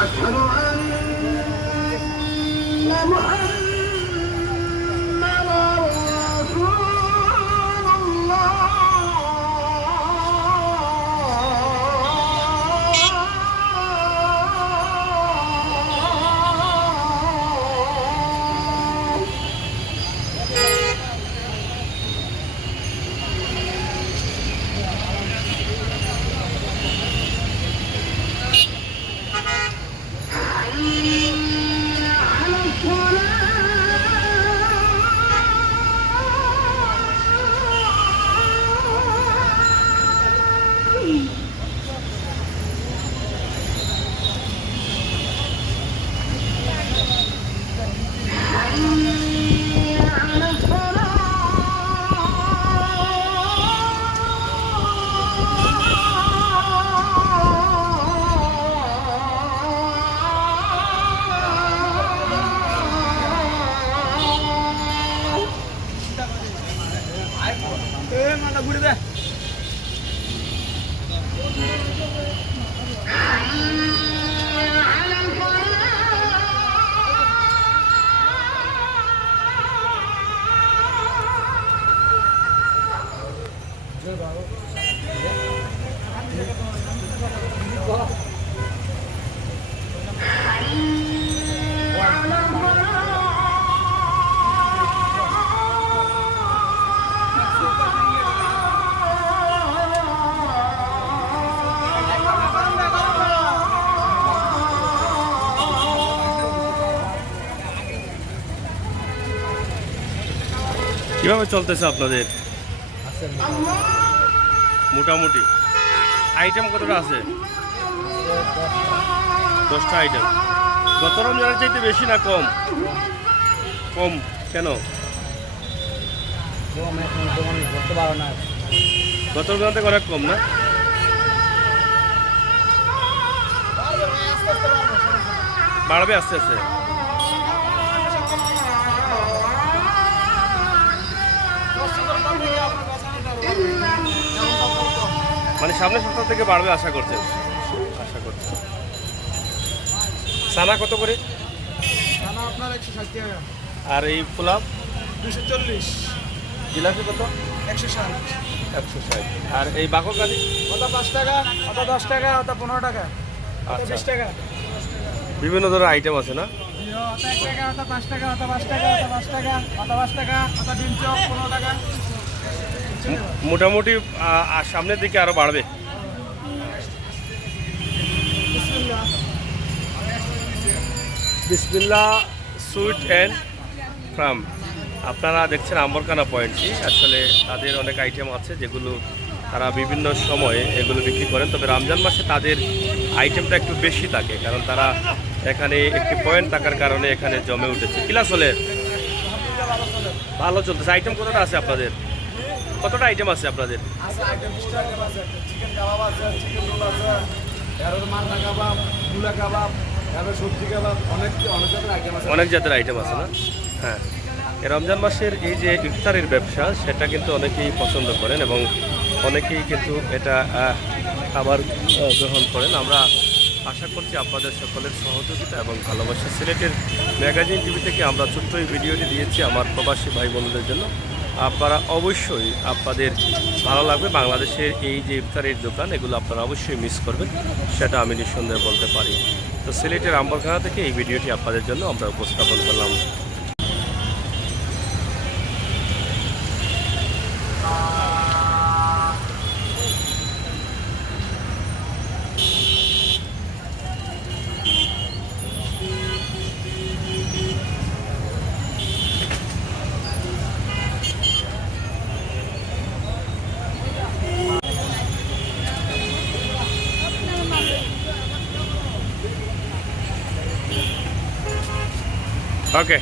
أشهد أن محمدا رسول الله. কিভাবে চলতেছে আপনাদের? মোটামুটি আইটেম কতটা আছে? 10টা আইটেম। গত রমজানের চাইতে বেশি না কম? কম কেন? গত রমজান থেকে অনেক কম না? বাড়বে আস্তে আস্তে। মানে সামনের সপ্তাহ থেকে বাড়বে আশা করছেন? আশা করছেন। সানা কত করে? সানা আপনার 160 টাকা। আর এই পোলাপ 240। জিলাপি কত? 160। 160। আর এই বাকর কালি? ওটা 5 টাকা, ওটা 10 টাকা, ওটা 15 টাকা, ওটা 20 টাকা। বিভিন্ন ধরনের আইটেম আছে না? ওটা 1 টাকা, ওটা 5 টাকা, ওটা 5 টাকা, ওটা 5 টাকা, ওটা 5 টাকা, ওটা ডিম চপ 15 টাকা। মোটামুটি সামনের দিকে আরো বাড়বে। বিসমিল্লাহ সুইট অ্যান্ড ফার্ম। আপনারা দেখছেন আম্বরখানা পয়েন্টটি। আসলে তাদের অনেক আইটেম আছে যেগুলো তারা বিভিন্ন সময়ে এগুলো বিক্রি করেন, তবে রমজান মাসে তাদের আইটেমটা একটু বেশি থাকে, কারণ তারা এখানে একটি পয়েন্ট থাকার কারণে এখানে জমে উঠেছে। কিলা চলে? ভালো চলতেছে। আইটেম কতটা আছে আপনাদের? কতটা আইটেম আছে আপনাদের? চিকেন কাবাব আছে, চিকেন রোল আছে, এর মালটা কাবাব, মুলা কাবাব, এর সবজি কাবাব, অনেক জাতের আইটেম আছে। অনেক জাতের আইটেম আছে না? হ্যাঁ, এই রমজান মাসের এই যে ইফতারের ব্যবসা, সেটা কিন্তু অনেকেই পছন্দ করেন এবং অনেকেই কিন্তু এটা খাবার গ্রহণ করেন। আমরা আশা করছি আপনাদের সকলের সহযোগিতা এবং ভালোবাসা। সিলেটের ম্যাগাজিন টিভি থেকে আমরা ছোট্ট এই ভিডিওটি দিয়েছি আমার প্রবাসী ভাই বোনদের জন্য। আপনারা অবশ্যই, আপনাদের ভালো লাগবে। বাংলাদেশের এই যে ইফতারের দোকান, এগুলো আপনারা অবশ্যই মিস করবেন, সেটা আমি নিঃসন্দেহে বলতে পারি। তো সিলেটের আম্বরখানা থেকে এই ভিডিওটি আপনাদের জন্য আমরা উপস্থাপন করলাম। ওকে।